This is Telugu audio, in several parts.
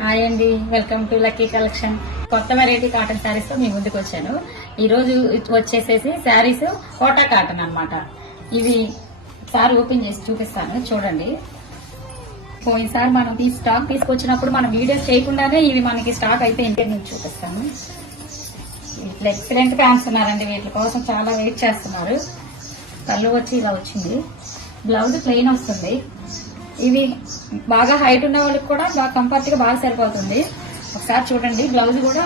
హాయ్ అండి, వెల్కమ్ టు లక్కీ కలెక్షన్. కొత్త వెరైటీ కాటన్ శారీస్ తో మీ ముందుకు వచ్చాను. ఈ రోజు వచ్చేసేసి శారీస్ కోటా కాటన్ అన్నమాట. ఇవి సార్ ఓపెన్ చేసి చూపిస్తాను, చూడండి. పోయినసారి మనం స్టాక్ తీసుకొచ్చినప్పుడు మనం వీడియోస్ చేయకుండానే ఇవి మనకి స్టాక్ అయిపోయింది. నేను చూపిస్తాను. ఇట్లా ఎక్సలెంట్ గా అమ్ముతున్నారండి. వీటి కోసం చాలా వెయిట్ చేస్తున్నారు. పళ్ళు వచ్చి ఇలా వచ్చింది, బ్లౌజ్ ప్లెయిన్ వస్తుంది. ఇవి బాగా హైట్ ఉన్న వాళ్ళకి కూడా బాగా కంఫర్ట్ గా బాగా సరిపోతుంది. ఒకసారి చూడండి, బ్లౌజ్ కూడా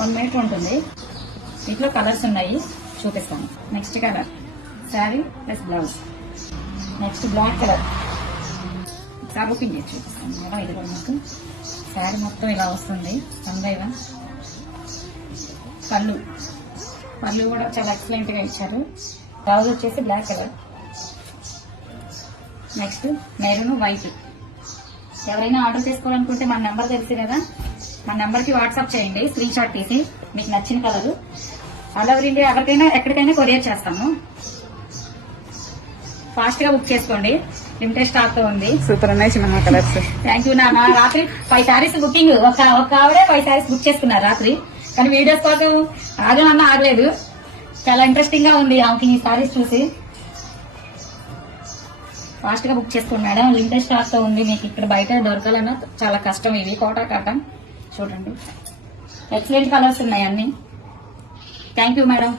1 మీటర్ ఉంటుంది. వీటిలో కలర్స్ ఉన్నాయి, చూపిస్తాను. Next colour sari plus blouse. Next black colour. ఒకసారి బుకింగ్ చేసి చూపిస్తాను మేడం. ఇది కూడా మొత్తం శారీ మొత్తం ఇలా వస్తుంది. 1 పళ్ళు కూడా చాలా ఎక్సలెంట్ గా ఇచ్చారు. బ్లౌజ్ వచ్చేసి black colour. Next maroon white. ఎవరైనా ఆర్డర్ చేసుకోవాలనుకుంటే మన నెంబర్ తెలుసు కదా, మన నెంబర్ కి వాట్సాప్ చేయండి. స్క్రీన్ షాట్ తీసి మీకు నచ్చిన కలర్ ఆల్ ఓవర్ ఇండియా ఎవరికైనా ఎక్కడికైనా కొరియర్ చేస్తాము. ఫాస్ట్ గా బుక్ చేసుకోండి, లిమిటెడ్ స్టాక్ తో ఉంది. సూపర్ ఉన్నాయి చిన్న కలర్స్. థ్యాంక్ యూ నాన్న. రాత్రి 5 శారీస్ బుకింగ్, ఒక ఆవిడే 5 శారీస్ బుక్ చేసుకున్నారు రాత్రి. కానీ వీడియోస్ కోసం ఆగమన్నా ఆగలేదు. చాలా ఇంట్రెస్టింగ్ గా ఉంది ఆమెకి ఈ శారీస్ చూసి. ఫాస్ట్ గా బుక్ చేసుకోండి మేడం, లిమిటెడ్ స్టాక్ తో ఉంది. మీకు ఇక్కడ బయట దొరకాలన్నా చాలా కష్టం. ఇవి కోటా కాటన్ చూడండి, ఎక్సలెంట్ కలర్స్ ఉన్నాయి అన్ని. Thank you madam.